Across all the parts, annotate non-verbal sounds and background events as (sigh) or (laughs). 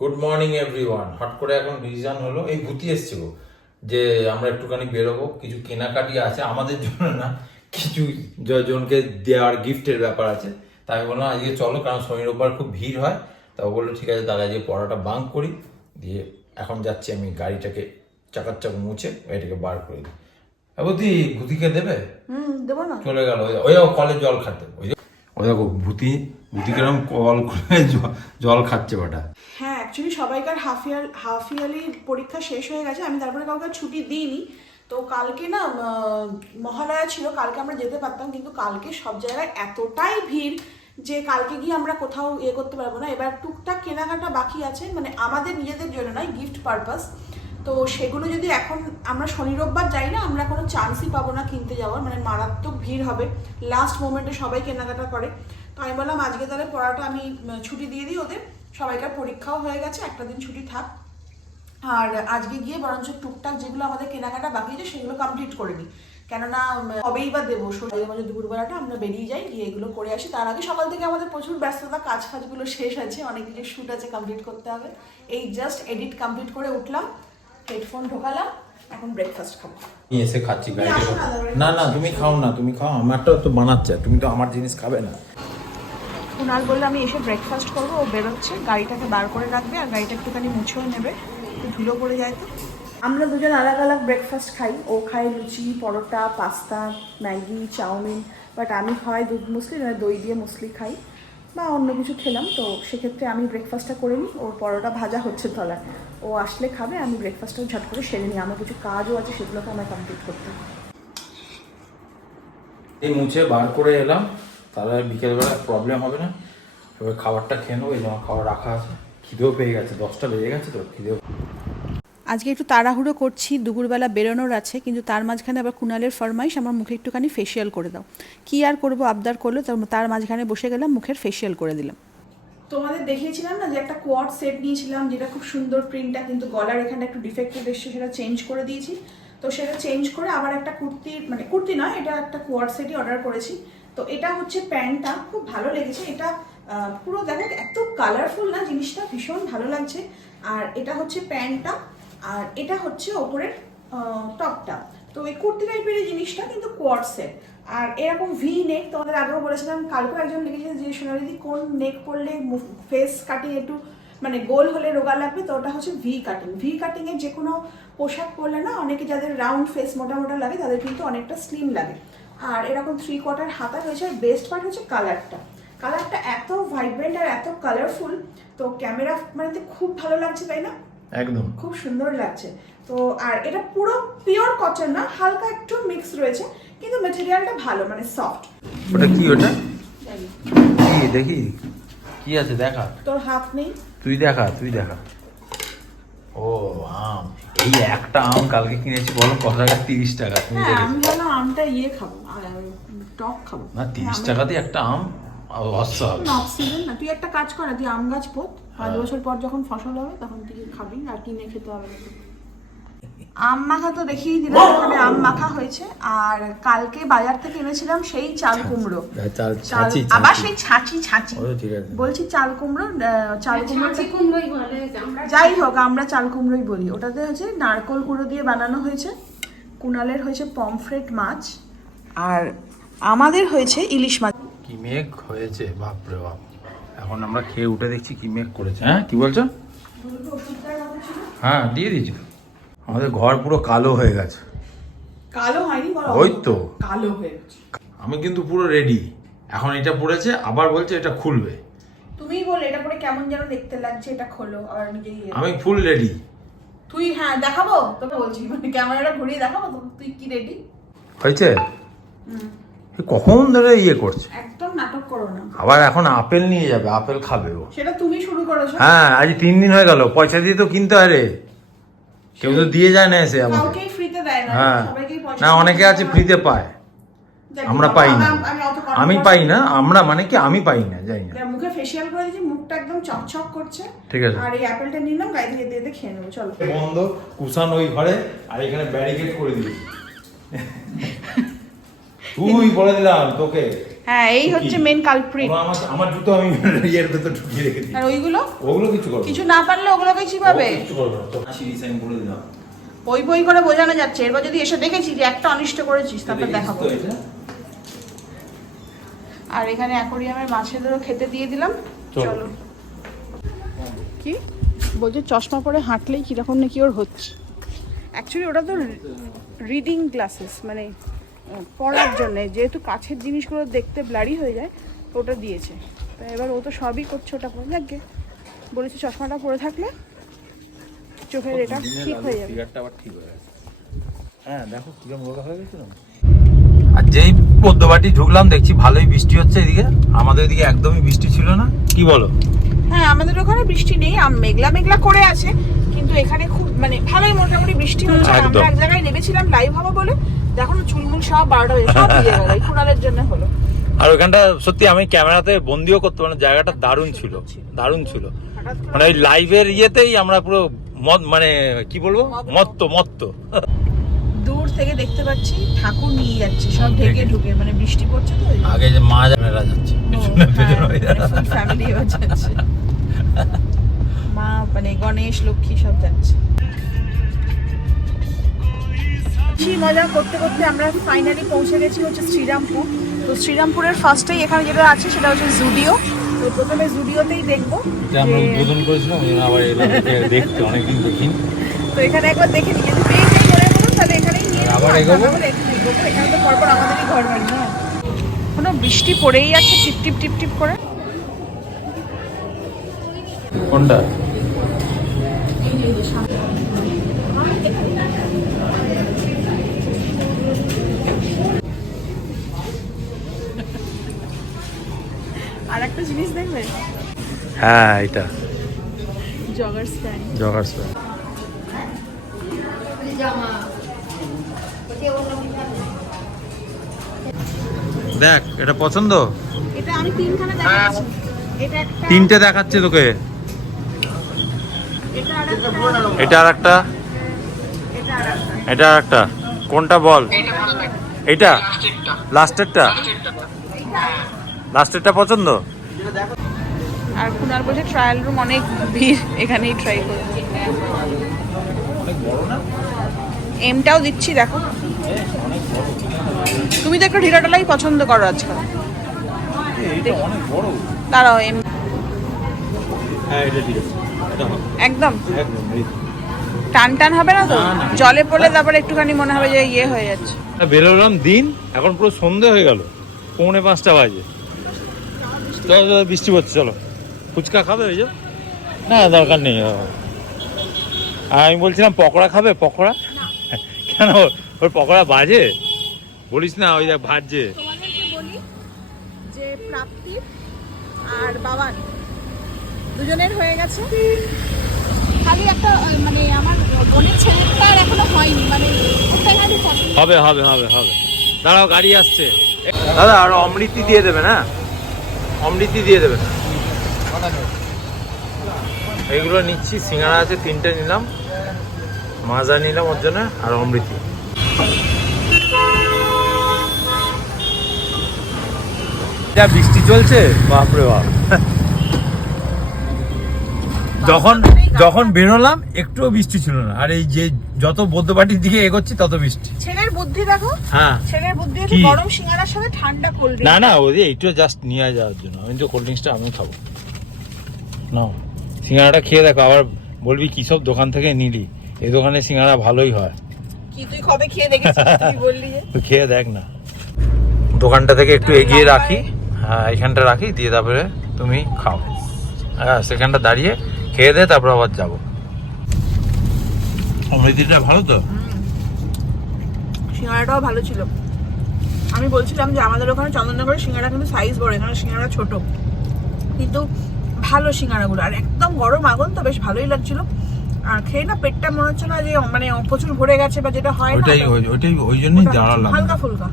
Good morning everyone hot করে এখন decision হলো। এই ভূতি এসছে গো যে আমরা একটুখানি বেরোবো কিছু কেনাকাটি আছে আমাদের জন্য না কিছু জনকে দেওয়ার গিফটের ব্যাপার আছে। তাই আমি বললাম আজকে চলো কারণ শনি রোববার খুব ভিড় হয়। তা ও বলল ঠিক আছে দাদা যে পড়াটা বাঙ্ক করি। দিয়ে এখন যাচ্ছি আমি গাড়িটাকে চাকার মুছে গাড়িটাকে বার করে দিই। এ ভূতি ভূতিকে দেবে? হুম দেবো না। চলে গেল। ওই- ওই কলে জল খাচ্ছে। ওই দেখো ভূতি ভূতি কিরম কল করে জল খাচ্ছে ওটা হ্যাঁ অ্যাকচুয়ালি সবাইকার হাফ ইয়ার হাফ ইয়ারলি পরীক্ষা শেষ হয়ে গেছে, আমি তারপরে কাউকে ছুটি দিইনি। তো কালকে না মহালয়া ছিল, কালকে আমরা যেতে পারতাম, কিন্তু কালকে সব জায়গায় এতটাই ভিড় যে কালকে গিয়ে আমরা কোথাও ইয়ে করতে পারব না। এবার টুকটাক কেনাকাটা বাকি আছে মানে আমাদের নিজেদের জন্য নয় গিফট পারপাস তো সেগুলো যদি এখন আমরা শনি রোববার যাই না, আমরা কোনো চান্সই পাবো না কিনতে যাওয়ার মানে মারাত্মক ভিড় হবে। লাস্ট মোমেন্টে সবাই কেনাকাটা করে। তো আমি বললাম, আজকে তাহলে পড়াটা আমি ছুটি দিয়ে দিই ওদের। সবাইকার পরীক্ষাও হয়ে গেছে একটা দিন ছুটি থাক। আর আজকে গিয়ে বরঞ্চ টুকটাক যেগুলো আমাদের কেনাকাটা বাকি আছে সেগুলো কমপ্লিট করে নিই। কেননা কবেই বা দেবো? সকালে মাঝে দুপুরবেলাটা আমরা বেরিয়ে যাই গিয়ে এগুলো করে আসি। তার আগে সকাল থেকে আমাদের প্রচুর ব্যস্ততা কাজ ফাজগুলো শেষ আছে অনেক কিছু শ্যুট আছে কমপ্লিট করতে হবে। এই জাস্ট এডিট কমপ্লিট করে উঠলাম হেডফোন ঢোকালাম এখন ব্রেকফাস্ট খাব। এসে খাচ্ছি না, না তুমি খাও না তুমি খাও আমারটা তো বানাচ্ছে তুমি তো আমার জিনিস খাবে না। কুনাল বললে আমি এসে ব্রেকফাস্ট করব, ও বেরোচ্ছে, গাড়িটাকে বার করে রাখবে আর গাড়িটা একটুখানি মুছেও নেবে, একটু ধুলো পড়ে যায় তো। আমরা দুজন আলাদা আলাদা ব্রেকফাস্ট খাই, ও খায় লুচি, পরোটা, pasta, Maggi, chow mein but আমি খাওয়াই দুধ মুসলি না দই দিয়ে মুসলি খাই, বা অন্য কিছু খেলাম, তো সেক্ষেত্রে আমি ব্রেকফাস্টটা করে নিই, ওর পরোটা ভাজা হচ্ছে তলায়। ও আসলে খাবে, আমি ব্রেকফাস্টটা ঝট করে সেরে নিই, আমার কিছু কাজও আছে, সেগুলোকে আমার কমপ্লিট করতে। এই মুছে বার করে এলাম তাহলে বিকেলবেলা প্রবলেম হবে না। এবার খাবারটা খেয়ে নেব এই জন্য খাবার রাখা আছে। খিদেও পেয়ে গেছে দশটা বেজে গেছে তো খিদেও আজকে একটু তাড়াহুড়ো করছি দুপুরবেলা বেরোনোর আছে কিন্তু তার মাঝখানে আবার কুণালের ফরমাইশ আমার মুখে একটুখানি ফেসিয়াল করে দাও। কি আর করব আবদার করল তার তার মাঝখানে বসে গেলাম মুখের ফেসিয়াল করে দিলাম। তোমাদের দেখিয়েছিলাম না যে একটা কোয়াড সেট নিয়েছিলাম যেটা খুব সুন্দর প্রিন্টটা কিন্তু গলার এখানে একটু ডিফেক্টিভ এসছে সেটা চেঞ্জ করে দিয়েছি। তো সেটা চেঞ্জ করে আবার একটা কুর্তির মানে কুর্তি নয় এটা একটা কোয়াড সেটই অর্ডার করেছি। তো এটা হচ্ছে প্যান্টটা, খুব ভালো লেগেছে। এটা পুরো দেখো, এত কালারফুল না, জিনিসটা ভীষণ ভালো লাগছে। আর এটা হচ্ছে প্যান্টটা, আর এটা হচ্ছে ওপরের টপটা। তো এই কুর্তি টাইপের এই জিনিসটা কিন্তু কোয়াড সেট আর এরকম ভি নেক তোমাদের আগেও বলেছিলাম, কালকেও একজন লিখেছে যে, সোনালিদি, কোন নেক পরলে ফেস কাটিং একটু মানে গোল হলে রোগা লাগবে? তো ওটা হচ্ছে ভি কাটিং ভি কাটিং এর যে কোনো পোশাক পরলে না, অনেকে যাদের রাউন্ড ফেস মোটা মোটা লাগে, তাদের কিন্তু অনেকটা স্লিম লাগে। আর এরকম থ্রি কোয়ার্টার হাতা রয়েছে আর বেস্ট পার্ট হচ্ছে কালারটা কালারটা এত ভাইব্রেন্ট আর এত কালারফুল তো ক্যামেরা মানে তো খুব ভালো লাগছে তাই না? একদম। খুব সুন্দর লাগছে। তো আর এটা পুরো পিওর কটন না হালকা একটু মিক্স রয়েছে কিন্তু মেটেরিয়ালটা ভালো মানে সফট ওটা কি ওটা? কি দেখি? কি আছে দেখা? তোর হাত নেই? তুই দেখা তুই দেখা। ও আম। এই একটা আম কালকে কিনেছি বলো কত টাকা? তিরিশ টাকা তুমি হ্যাঁ আমি বললাম আমটা ইয়ে খাব টক খাব। না তিরিশ টাকাতে একটা আম অস্বাভাবিক অফ সিজন না তুই একটা কাজ কর তুই আম গাছ পোত। পাঁচ বছর পর যখন ফসল হবে তখন তুই খাবি আর কিনে খেতে হবে না। আম মাখা তো দেখিয়ে দিলাম এখানে আম মাখা হয়েছে। আর কালকে বাজার থেকে এনেছিলাম সেই চাল কুমড়ো। ছাঁচি আবার সেই ছাঁচি ছাঁচি। ও ঠিক আছে। বলছি চাল কুমড়ো আহ, চাল কুমড়ো বলে আমরা যাই হোক আমরা চাল কুমড়োই বলি। ওটাতে হচ্ছে নারকোল গুঁড়ো দিয়ে বানানো হয়েছে। কুনালের হয়েছে পমফ্রেট মাছ। আর আমাদের হয়েছে ইলিশ মাছ। কি মেঘ হয়েছে বাপরে বাপ। এখন আমরা খেয়ে উঠে দেখছি কি মেঘ করেছে। হ্যাঁ কি বলছো? হ্যাঁ দিয়ে দিয়েছি। আমাদের ঘর পুরো কালো হয়ে গেছে। কালো হয়নি ওই তো। কালো হয়ে আমি কিন্তু পুরো রেডি এখন এটা পড়েছে আবার বলছে এটা খুলবে। তুমি বল এটা পরে কেমন যেন দেখতে লাগছে এটা খোলো আর নিজেই ইয়ে। আমি ফুল রেডি তুই হ্যাঁ দেখাবো? তোকে বলছি মানে ক্যামেরাটা ঘুরিয়ে দেখাবো তো তুই কি রেডি হয়েছে? কখন ধরে ইয়ে করছে একদম নাটক করো না। আবার এখন আপেল নিয়ে যাবে আপেল খাবে ও। সেটা তুমি শুরু করেছ? হ্যাঁ আজ তিন দিন হয়ে গেল পয়সা দিয়ে তো কিনতে হয় রে। কেউ তো দিয়ে যায় না এসে আমাকে। কাউকেই ফ্রিতে দেয় না হ্যাঁ। না অনেকে আছে ফ্রিতে পায়। আমরা পাই না। আমি- পাই না। আমরা মানে কি আমি পাই না যাই না। মুখে ফেসিয়াল করে দিয়েছি মুখটা একদম চকচক করছে। ঠিক আছে। আর এই অ্যাপেলটা নিলাম থেকে যেতে যেতে খেয়ে নেব চলো। বন্ধ কুষান ওই ঘরে আর এখানে ব্যারিকেড করে দিয়েছি। (laughs) তুই বলে দিলাম তোকে। হ্যাঁ এই হচ্ছে মেন কালপ্রিট আমার জুতো আমি (laughs) ইয়ের ভেতর ঢুকিয়ে রেখে দিই। আর ওইগুলো? ওগুলো কিছু করবে কিছু না পারলে ওগুলোকে কীভাবে ও কিছু করবে না। তো সিরিজ আমি বলে দিলাম। ওই বই করে বোঝানো যাচ্ছে। এরপর যদি এসে দেখেছি যে একটা অনিষ্ট করেছিস তারপর দেখাবো। আর এখানে অ্যাকোরিয়ামের মাছেদেরও খেতে দিয়ে দিলাম। চলো। কি? বলছে চশমা পরে হাঁটলেই কীরকম নাকি ওর হচ্ছে। অ্যাকচুয়ালি ওটা তো রিডিং গ্লাসেস মানে পড়ার জন্যে যেহেতু কাছের জিনিসগুলো দেখতে ব্লারি হয়ে যায় তো ওটা দিয়েছে। তো এবার ও তো সবই করছে ওটা পরে যাকে বলেছে চশমাটা পরে থাকলে চোখের এটা ঠিক হয়ে যাবে। ঠিক হয়ে গেছে। হ্যাঁ দেখো কীরকম রোগা হয়ে গেছিল আর যেই পদ্মবাটি ঢুকলাম দেখছি ভালোই বৃষ্টি হচ্ছে এদিকে। আমাদের এদিকে একদমই বৃষ্টি ছিল না। কি বলো? হ্যাঁ আমাদের ওখানে বৃষ্টি নেই মেঘলা মেঘলা করে আছে। কিন্তু এখানে খুব মানে ভালোই মোটামুটি বৃষ্টি হচ্ছে। আমরা এক জায়গায় নেমেছিলাম লাইভ হব বলে। দেখুন চুলমুল সব বারোটা সব ভিজে গেল এই কুণালের জন্য হলো। আর ওখানটা সত্যি আমি ক্যামেরাতে বন্দিও করতে পারি জায়গাটা দারুণ ছিল দারুণ ছিল। মানে ওই লাইভের ইয়েতেই আমরা পুরো মদ মানে কি বলব? মত্ত। মত্ত দূর থেকে দেখতে পাচ্ছি ঠাকুর নিয়ে যাচ্ছে সব ঢেকে ঢুকে। মানে বৃষ্টি পড়ছে তো আগে যে মা জানেরা যাচ্ছে। ও, পেছনে পেছনে ওই হ্যাঁ, যাচ্ছে। মা মানে গণেশ লক্ষ্মী সব যাচ্ছে। কি মজা করতে করতে আমরা ফাইনালি পৌঁছে গেছি হচ্ছে শ্রীরামপুর। তো শ্রীরামপুরের ফার্স্টেই এখানে যেটা আছে সেটা হচ্ছে জুডিও। তো প্রথমে জুডিওতেই দেখব আমরা উদ্বোধন করেছিলাম আবার (laughs) দেখতে অনেকদিন দেখিনি। তো এখানে একবার দেখে নিই যদি পেয়ে যাই মনে করুন তাহলে এখানেই নিয়ে আবার এগোবো? এখানে এগোবো এখানে তো পরপর আমাদেরই ঘর বাড়ি না? কোনো বৃষ্টি পড়েই যাচ্ছে টিপ টিপ টিপ টিপ করে। কোনটা? আর একটা জিনিস দেখবে হ্যাঁ এটা জগার স্ট্যান্ড জগার্স দেখ এটা পছন্দ? এটা আমি তিনখানা দেখাচ্ছি। এটা একটা তিনটে দেখাচ্ছে তোকে। এটা আর একটা এটা আর একটা? এটা আর একটা। এটা আর একটা। কোনটা বল? এটা লাস্টেরটা লাস্টেরটা পছন্দ? আর কুনার বলছে ট্রায়াল রুম অনেক ভিড় এখানেই ট্রাই করব। এমটাও দিচ্ছি দেখো। তুমি তো একটু ঢিলাটালাই পছন্দ করো আজকাল। অনেক দাঁড়াও এম হ্যাঁ হবে। একদম। একদম এই টান টান হবে না তো। জলে পড়লে তারপরে একটুখানি মনে হবে যে ইয়ে হয়ে যাচ্ছে। বেরোলাম দিন এখন পুরো সন্ধে হয়ে গেল। পৌনে পাঁচটা বাজে। বৃষ্টি পড়ছে চলো। ফুচকা খাবে ওই যে? না দরকার নেই আর আমি বলছিলাম পকোড়া খাবে পকোড়া? কেন ওর পকোড়া বাজে? বলিস না ওই দেখ ভাজছে। যে আর বাবার দুজনের হয়ে গেছে। খালি একটা মানে আমার বোনের ছেলেটার এখনও হয়নি মানে হবে হবে হবে হবে। দাঁড়াও গাড়ি আসছে। দাদা আর অমৃতি দিয়ে দেবে না? অমৃতি দিয়ে দেবে। এইগুলো নিচ্ছি সিঙ্গারা আছে তিনটে নিলাম। মাজা নিলাম ওর জন্য আর অমৃতি। যা বৃষ্টি চলছে বাপরে বাপ। (laughs) যখন যখন বেরোলাম একটুও বৃষ্টি ছিল না। আর এই যে যত বৌদ্ধবাটির দিকে এগোচ্ছি তত বৃষ্টি। ছেলের বুদ্ধি দেখো। হ্যাঁ। ছেলের বুদ্ধি হচ্ছে গরম সিঙ্গারার সাথে ঠান্ডা কোল্ড না না ওদের এইটা জাস্ট নিয়ে যাওয়ার জন্য। আমি তো কোল্ড ড্রিঙ্কসটা আমি খাব। না সিঙ্গারাটা খেয়ে দেখো আবার বলবি কি সব দোকান থেকে নিলি? এই দোকানে সিঙ্গারা ভালোই হয়। কি তুই কবে খেয়ে দেখেছিস? তুই বললি খেয়ে দেখ না। দোকানটা থেকে একটু এগিয়ে রাখি। হ্যাঁ এখানটা রাখি দিয়ে তারপরে তুমি খাও। হ্যাঁ সেখানটা দাঁড়িয়ে খেয়ে দে তারপর আবার যাব। অমৃতিটা ভালো তো? সিঙ্গারাটাও ভালো ছিল। আমি বলছিলাম যে আমাদের ওখানে চন্দননগরের সিঙ্গারা কিন্তু সাইজ বড় এখানে সিঙ্গারা ছোট। কিন্তু ভালো সিঙ্গারাগুলো। আর একদম গরম আগুন তো বেশ ভালোই লাগছিল। আর খেয়ে না পেটটা মনে হচ্ছে না যে মানে প্রচুর ভরে গেছে বা যেটা হয় না ওইটাই ওই- ওইটাই ওই জন্যই দাঁড়ালাম হালকা ফুলকা।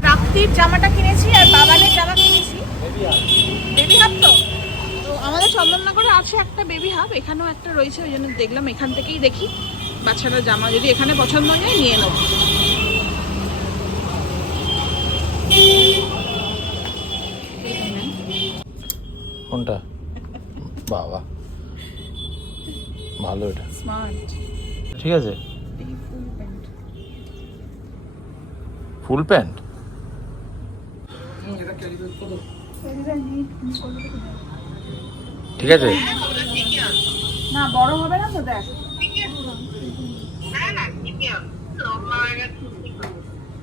প্রাপ্তির জামাটা কিনেছি আর বাবানের জামা কিনেছি। বেবি হাব তো তো আমাদের চন্দননগরে আছে একটা বেবি হাব এখানেও একটা রয়েছে ওই জন্য দেখলাম এখান থেকেই দেখি। বাচ্চারা জামা যদি এখানে পছন্দ হয় নিয়ে নেব। কোনটা? বাবা। ভালো এটা। স্মার্ট ঠিক আছে? ফুল প্যান্ট ঠিক আছে? না বড় হবে না তো দেখ।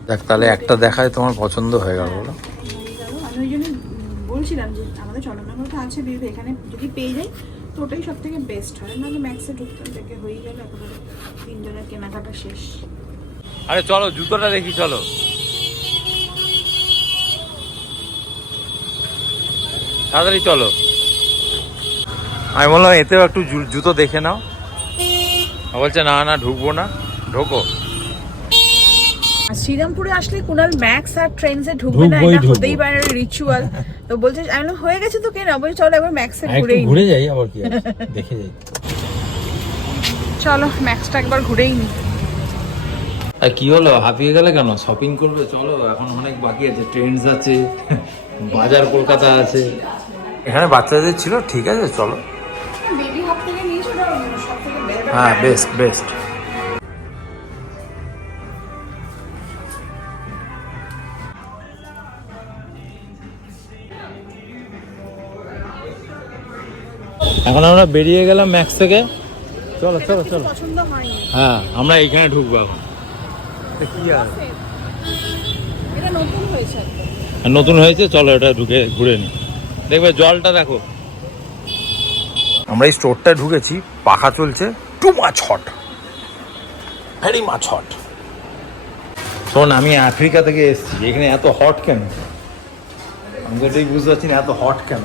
দেখ তাহলে একটা দেখায় তোমার পছন্দ হয়ে গেল বলো। আমি ওই জন্য বলছিলাম যে আমাদের চন্দ্রনগর তো আছে বিবে এখানে যদি পেয়ে যাই তো ওটাই সব থেকে বেস্ট হয়। নাহলে ম্যাক্সে ঢুকতে থেকে হয়ে গেল একেবারে তিনজনের কেনাকাটা শেষ। আরে চলো জুতোটা দেখি চলো। তাড়াতাড়ি চলো। আমি বললাম এতেও একটু জুতো দেখে নাও। বলছে না না ঢুকবো না ঢোকো। আর শ্রীরামপুরে আসলে কুনাল ম্যাক্স আর ট্রেন্ডসে ঢুকবে না এটা হতেই পারে রিচুয়াল তো বলছে আমি বললাম, হয়ে গেছে তো কেন? বলছে চলো একবার ম্যাক্সে ঘুরেই নিই। যাই আবার কি দেখে যাই। চলো ম্যাক্সটা একবার ঘুরেই নি। আর কি হলো? হাঁপিয়ে গেলে কেন? শপিং করবে? চলো এখন অনেক বাকি আছে। ট্রেন্ডস আছে বাজার কলকাতা আছে। এখানে বাচ্চাদের ছিল ঠিক আছে চলো। হ্যাঁ বেস্ট বেস্ট এখন আমরা বেরিয়ে গেলাম ম্যাক্স থেকে। চলো চলো চলো। হ্যাঁ আমরা এইখানে ঢুকবো এখন। কি নতুন হয়েছে আর নতুন হয়েছে চলো এটা ঢুকে ঘুরে নি। দেখবে জলটা দেখো। আমরা এই স্টোরটায় ঢুকেছি পাখা চলছে। Too much hot. Very much hot. শোন, আমি আফ্রিকা থেকে এসেছি, এখানে এত হট কেন? আমি তো এটাই বুঝতে পারছি না, এত হট কেন?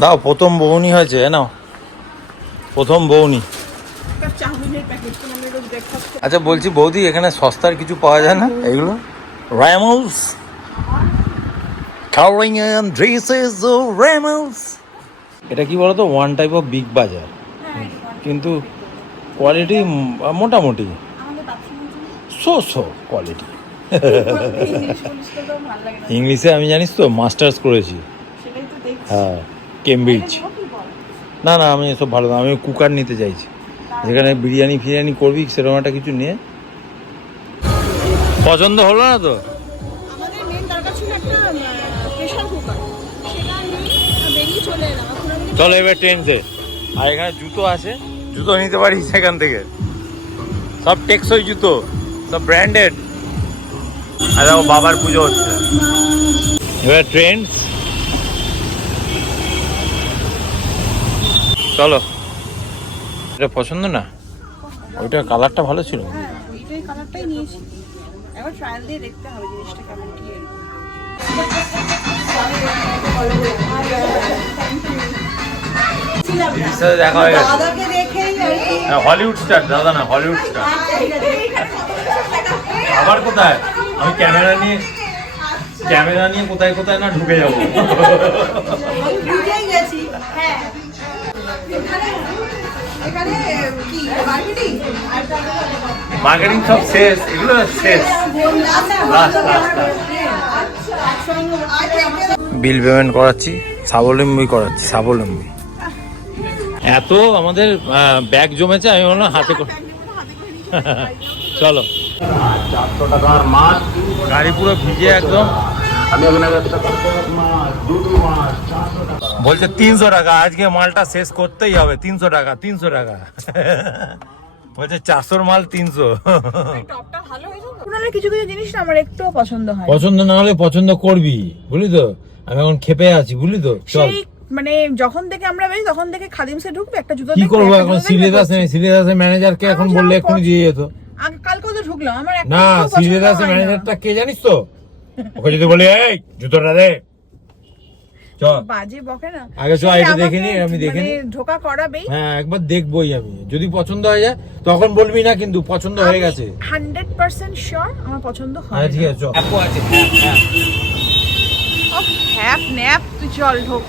দাও, প্রথম বৌনি হয়েছে নাও। প্রথম বৌনি। আচ্ছা বলছি বৌদি, এখানে সস্তার কিছু পাওয়া যায় না? এগুলো? র্যামলস কাউরিং ড্রেসেস ও র্যামলস এটা কি বলতো? ওয়ান টাইপ অফ বিগ বাজার কিন্তু কোয়ালিটি মোটামুটি। সো সো কোয়ালিটি ইংলিশ আমি জানিস তো মাস্টার্স করেছি। সেটাই তো দেখছি। হ্যাঁ কেমব্রিজ? না না আমি এসব ভালো না আমি কুকার নিতে চাইছি। যেখানে বিরিয়ানি ফিরিয়ানি করবি সেরকম একটা কিছু নিয়ে। পছন্দ হলো না তো? চলো এবার ট্রেনসে আর এখানে জুতো আছে। জুতো নিতে পারিস সেখান থেকে। সব টেকসই জুতো সব ব্র্যান্ডেড আর দেখো বাবার পুজো হচ্ছে। এবার ট্রেন চলো। এটা পছন্দ না? ওইটা কালারটা ভালো ছিল? হ্যাঁ কালারটাই নিয়েছি। একবার ট্রায়াল দিয়ে দেখতে হবে জিনিসটা কেমন কি। দেখা হয়ে গেছে। হলিউড স্টার দাদা না হলিউড স্টার আবার কোথায়? আমি ক্যামেরা নিয়ে ক্যামেরা নিয়ে কোথায় কোথায় না ঢুকে যাব। হ্যাঁ। মার্কেটিং মার্কেটিং সব শেষ এগুলো শেষ। লাস্ট লাস্ট বিল পেমেন্ট করাচ্ছি স্বাবলম্বী করাচ্ছি স্বাবলম্বী। এত আমাদের ব্যাগ জমেছে আমি বললাম হাতে করে চলো। গাড়ি পুরো ভিজে একদম। বলছে তিনশো টাকা। আজকে মালটা শেষ করতেই হবে। তিনশো টাকা তিনশো টাকা। বলছে চারশোর মাল তিনশো। কিছু কিছু জিনিস আমার একটুও পছন্দ হয় পছন্দ না হলে পছন্দ করবি বুঝলি তো? আমি এখন খেপে আছি বুঝলি তো? চল। মানে যখন থেকে আমরা বেরি তখন থেকে খাদিমসে ঢুকবে একটা জুতো কি দেখবে, করব এখন? দেখবে, সিলেদাসে করছি। সিলেদাসে ম্যানেজারকে এখন বললে এখন দিয়ে যেত। আগে কালকেও তো ঢুকলাম আমার একটা না হয় না। ম্যানেজারটা কে জানিস তো? ওকে যদি বলি এই জুতোটা দে। চল। বাজে বকে না। আগে চ, এটা দেখে নি, আমি দেখে মানে নি। ধোকা করাবেই। হ্যাঁ একবার দেখবোই আমি। যদি পছন্দ হয়ে যায় তখন বলবি না কিন্তু পছন্দ হয়ে গেছে। হান্ড্রেড পার্সেন্ট শিওর আমার পছন্দ হয় আচ্ছা ঠিক আছে আছে। হ্যাপ ন্যাপ তুই চল ঢোক।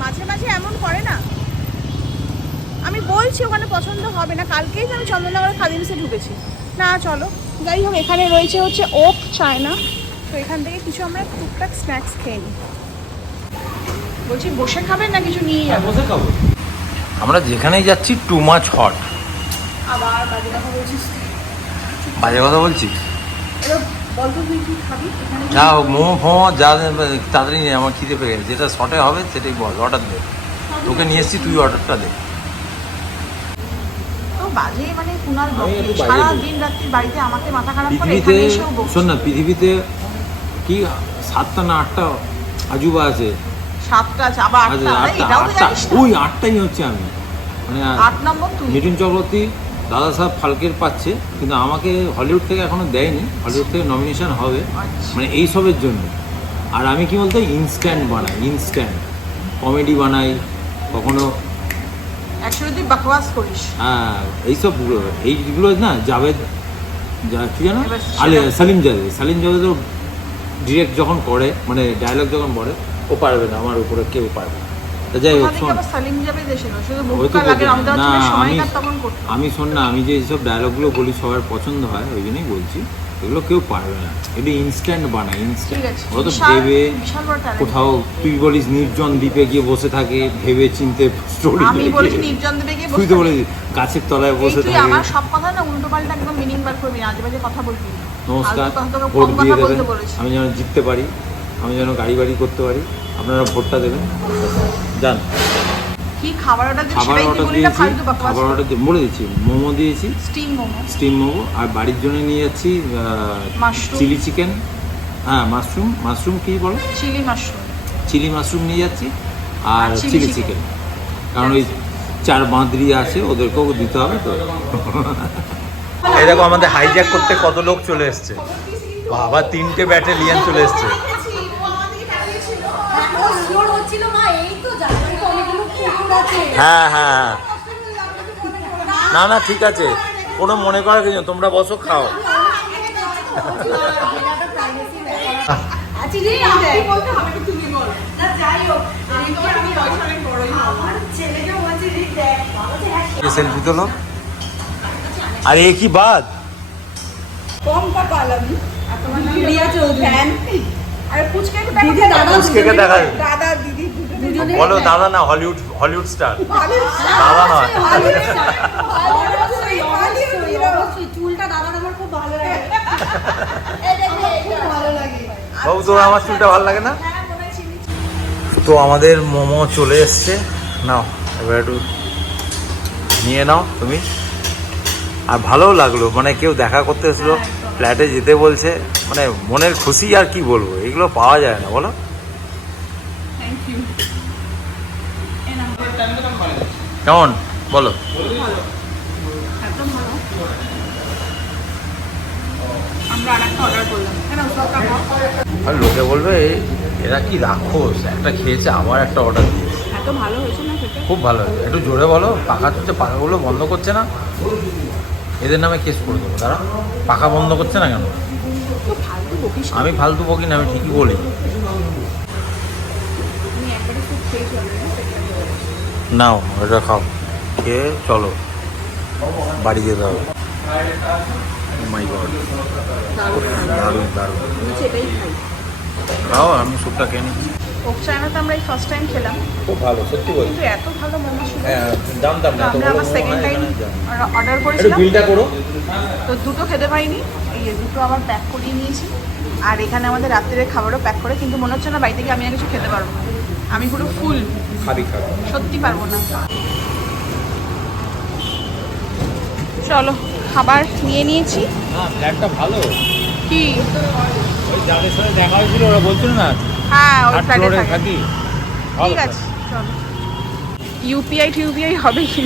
মাঝে মাঝে এমন করে না। আমি বলছি ওখানে পছন্দ হবে না কালকেই তো আমি চন্দননগরের খাদিমসে ঢুকেছি। না চলো। যাই হোক এখানে রয়েছে হচ্ছে ওক চায়না। তো এখান থেকে কিছু আমরা টুকটাক স্ন্যাক্স খেয়ে নিই। বলছি বসে খাবেন না কিছু নিয়ে যাব বসে খাব। আমরা যেখানেই যাচ্ছি টু মাচ হট আবার বাজে কথা বলছিস। বাজে কথা বলছি? হোক মোমো ফোমো যা তাড়াতাড়ি নেই আমার খিদে পেয়ে গেছে। যেটা শর্টে হবে সেটাই বল অর্ডার দে। তোকে নিয়ে এসেছি তুই অর্ডারটা দে। মানে পৃথিবীতে এখানে শোন না পৃথিবীতে কি সাতটা না আটটা আজুবা আছে? না। ওই আটটাই হচ্ছে আমি। মানে আট নম্বর তুই। মিঠুন চক্রবর্তী দাদা সাহেব ফালকের পাচ্ছে কিন্তু আমাকে হলিউড থেকে এখনও দেয়নি। হলিউড থেকে নমিনেশন হবে। মানে এইসবের জন্য। আর আমি কি বলতে ইনস্ট্যান্ট বানাই ইনস্ট্যান্ট কমেডি বানাই কখনো তুই করিস। হ্যাঁ এইসব এইগুলো না জাভেদ যা- কি জানো আলে সালিম জাভেদ। সালিম জাভেদ ডিরেক্ট যখন করে মানে ডায়লগ যখন বলে ও পারবে না আমার উপরে কেউ পারবে না। তা যাই হোক শোন। না আমি শোন না আমি যে এইসব ডায়লগগুলো বলি সবার পছন্দ হয় ওই জন্যই বলছি। এগুলো কেউ পারবে না। এটা ইনস্ট্যান্ট বানায় ইনস্ট্যান্ট ওরা তো ভেবে। কোথাও তুই বলিস নির্জন দ্বীপে গিয়ে বসে থাকে ভেবে চিনতে স্টোরি আমি বলেছি নির্জন গিয়ে তুই তো। বলেছিস গাছের তলায় বসে থাকে। আমার সব কথা না উল্টো পাল্টা একদম মিনিং বার করবি না আজে বাজে কথা বলবি নমস্কার ভোট দিয়ে দেবেন। আমি যেন জিততে পারি আমি যেন গাড়ি বাড়ি করতে পারি। আপনারা ভোটটা দেবেন? যান। কি খাবার অর্ডার খাবার অর্ডার দিয়েছি খাবার অর্ডার দিয়ে বলে দিচ্ছি মোমো দিয়েছি। স্টিম মোমো। স্টিম মোমো। আর বাড়ির জন্য নিয়ে যাচ্ছি Mushroom. Chilli chicken. হ্যাঁ মাশরুম। মাশরুম কি বলো? Chilli mushroom. চিলি মাশরুম নিয়ে যাচ্ছি আর চিলি চিকেন। কারণ ওই চার বাঁদরি আছে ওদেরকেও দিতে হবে তো। এই দেখো আমাদের হাইজ্যাক করতে কত লোক চলে এসছে। বাবা তিনটে ব্যাটালিয়ান চলে এসছে ও শিওর হচ্ছিল মা এই তো জায়গায় তো অনেকগুলো কুকুর আছে হ্যাঁ হ্যাঁ না না ঠিক আছে। কোনো মনে করার কিছু তোমরা বসো খাও। আচ্ছা হ্যাঁ সেলফি তোলো আরে এ কি বাদ? কম চৌধুরী। দিদি দাদা। দাদা দিদি বলো দাদা না হলিউড হলিউড স্টার? দাদা নয়। চুলটা দাদার আমার খুব ভালো লাগে। খুব ভালো লাগে। বাবু তোর আমার চুলটা ভালো লাগে না? তো আমাদের মোমো চলে এসছে। নাও এবার একটু নিয়ে নাও তুমি। আর ভালোও লাগল মানে কেউ দেখা করতে এসেছিল। ফ্ল্যাটে যেতে বলছে মানে মনের খুশি আর কি বলব? এগুলো পাওয়া যায় না বলো। কেমন? বলো। খাও। আর লোকে বলবে এরা কি রাক্ষস? একটা খেয়েছে আবার একটা অর্ডার দিয়েছে। খুব ভালো হয়েছে। একটু জোরে বলো পাখা চলছে পাখাগুলো বন্ধ করছে না? এদের নামে কেস করে দেবো। তারা পাখা বন্ধ করছে না কেন। আমি ফালতু বকি না আমি ঠিকই বলি। নাও, এটা খাও। খেয়ে চলো। বাড়ি যেতে হবে। গড দারুণ দারুণ। খাও আমি স্যুপটা খেয়ে নিচ্ছি। ওক চায়নাতে আমরা এই ফার্স্ট টাইম খেলাম। খুব ভালো সত্যি বলছি। কিন্তু এত ভালো মোমো ছিল হ্যাঁ জানতাম তো না আমরা আবার সেকেন্ড টাইম অর্ডার করেছিলাম। বিলটা করো। তো দুটো খেতে পাইনি এই দুটো আবার প্যাক করিয়ে নিয়েছি। আর এখানে আমাদের রাত্রের খাবারও প্যাক করে কিন্তু মনে হচ্ছে না বাড়ি থেকে আমি আর কিছু খেতে পারব আমি পুরো ফুল খাবি খাবি। সত্যি পারব না। চলো খাবার নিয়ে নিয়েছি। না ভালো। কি? ওই যাদের সাথে দেখা হয়েছিল ওরা বলছিল না হ্যাঁ ওই থাকে। ঠিক আছে চলো। ইউপিআই টিউপিআই হবে কি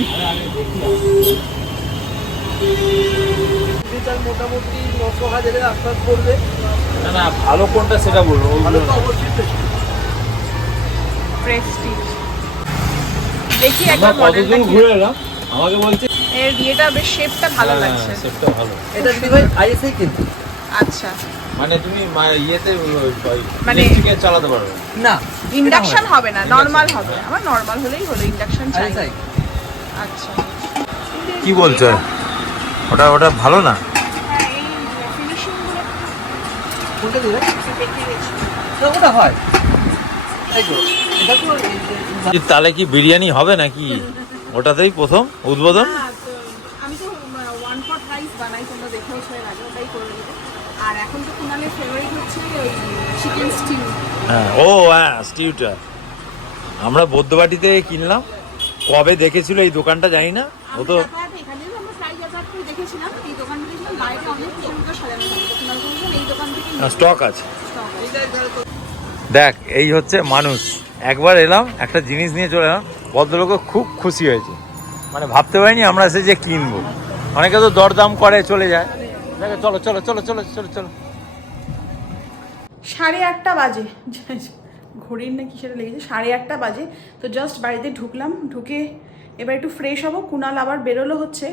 মোটামুটি নশো হাজারের আশপাশ পড়বে। না না ভালো কোনটা সেটা বলব ভালো তো অবশ্যই প্রেস্টিজ দেখি একবার মডেলটা কি আমাকে বলছে। এর ইয়েটা বেশ শেপটা ভালো হ্যাঁ, লাগছে। ভালো। এটা দিদি ভাই আইএসআই কিন্তু? আচ্ছা। মানে তুমি ইয়েতে মানে- ইলেকট্রিকে চালাতে পারবে না। ইন্ডাকশন হবে না নর্মাল হবে। আমার নর্মাল হলেই হলো ইন্ডাকশন চাই। আচ্ছা। কি বলছো? ওটা ওটা ভালো না? কোনটা না, ওটা হয়। এই তো এটা তো এই যে- তাহলে কি বিরিয়ানি হবে নাকি? ওটাতেই প্রথম উদ্বোধন? হ্যাঁ, আমি তো ওয়ান পট রাইস বানাই তোমরা দেখেওছো আগে ওটাই করে দেবো আর এখন তো কুনালের ফেভারিট হচ্ছে ওই চিকেন স্টিউ হ্যাঁ ও হ্যাঁ স্টিউটা আমরা বৌদ্ধবাটিতে কিনলাম। কবে দেখেছিল এই দোকানটা জানি না। ও তো স্টক আছে। দেখ এই হচ্ছে মানুষ। একবার এলাম একটা জিনিস নিয়ে চলে এলাম। ভদ্রলোক খুব খুশি হয়েছে। মানে ভাবতে পারিনি আমরা এসে যে কিনবো। অনেকে তো দরদাম করে চলে যায়। চলো চলো চলো চলো চলো চলো। সাড়ে আটটা বাজে। (laughs) ঘড়ির না কিসের লেগেছে? সাড়ে আটটা বাজে। তো জাস্ট বাড়িতে ঢুকলাম ঢুকে এবার একটু ফ্রেশ হব। কুনাল আবার বেরোলো হচ্ছে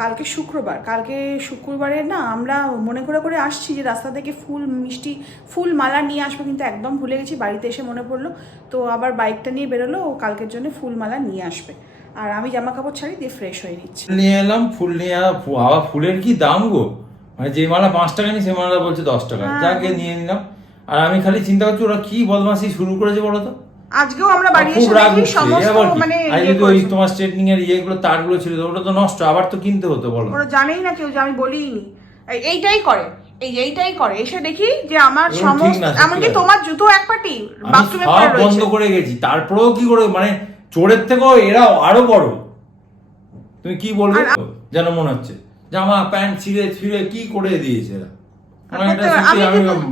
কালকে শুক্রবার। কালকে শুক্রবারে না আমরা মনে করে করে আসছি যে রাস্তা থেকে ফুল মিষ্টি ফুল মালা নিয়ে আসব কিন্তু একদম ভুলে গেছি বাড়িতে এসে মনে পড়ল। তো আবার বাইকটা নিয়ে বেরোলো ও কালকের জন্য ফুল মালা নিয়ে আসবে। আর আমি জামা কাপড় ছাড়ি দিয়ে ফ্রেশ হয়ে নিচ্ছি। নিয়ে এলাম ফুল নিয়ে আবার ফুলের কি দাম গো? মানে যে মালা পাঁচ টাকা নি সে মালা বলছে দশ টাকা। যাকে নিয়ে নিলাম। আর আমি খালি চিন্তা করছি ওরা কি বদমাসি শুরু করেছে বলো তো? আজকেও আমরা বাড়ি খুব এসে রাগ দেখি সমস্ত মানে আর ইয়ে যদি ওই তোমার স্ট্রেটনিং এর ইয়েগুলো তারগুলো ছিল ওটা তো নষ্ট আবার তো কিনতে হতো বলো। ওরা জানেই না কেউ যে আমি বলিনি এইটাই করে এই এইটাই করে। এসে দেখি যে আমার সমস্ত এমনকি তোমার জুতো এক পাটি বাথরুমে পড়ে বন্ধ করে গেছি তারপরেও কি করে মানে চোরের থেকেও এরা আরও বড়। তুমি কি বলবে? যেন মনে হচ্ছে। জামা প্যান্ট ছিঁড়ে ছিঁড়ে কি করে দিয়েছে?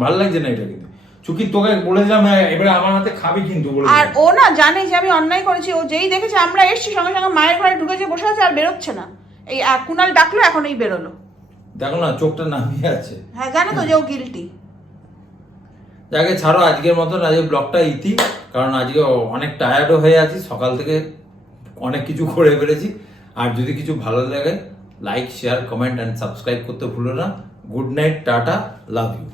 ভালো লাগছে না এটা কিন্তু চুকি তোকে বলে দিলাম হ্যাঁ, এবারে আমার হাতে খাবি কিন্তু বলে আর ও না জানে যে আমি অন্যায় করেছি ও যেই দেখেছে আমরা এসছি সঙ্গে সঙ্গে মায়ের ঘরে ঢুকেছে বসে আছে আর বেরোচ্ছে না। এই কুনাল ডাকলো এখন এই বেরোলো। দেখো না চোখটা নামিয়ে আছে। হ্যাঁ জানে তো যে ও গিলটি যাকে ছাড়ো আজকের মতন আজকে ব্লগটা ইতি কারণ আজকে অনেক টায়ার্ডও হয়ে আছি সকাল থেকে অনেক কিছু করে ফেলেছি। আর যদি কিছু ভালো লাগে like share comment and subscribe করতে ভুলো না। Good night tata love you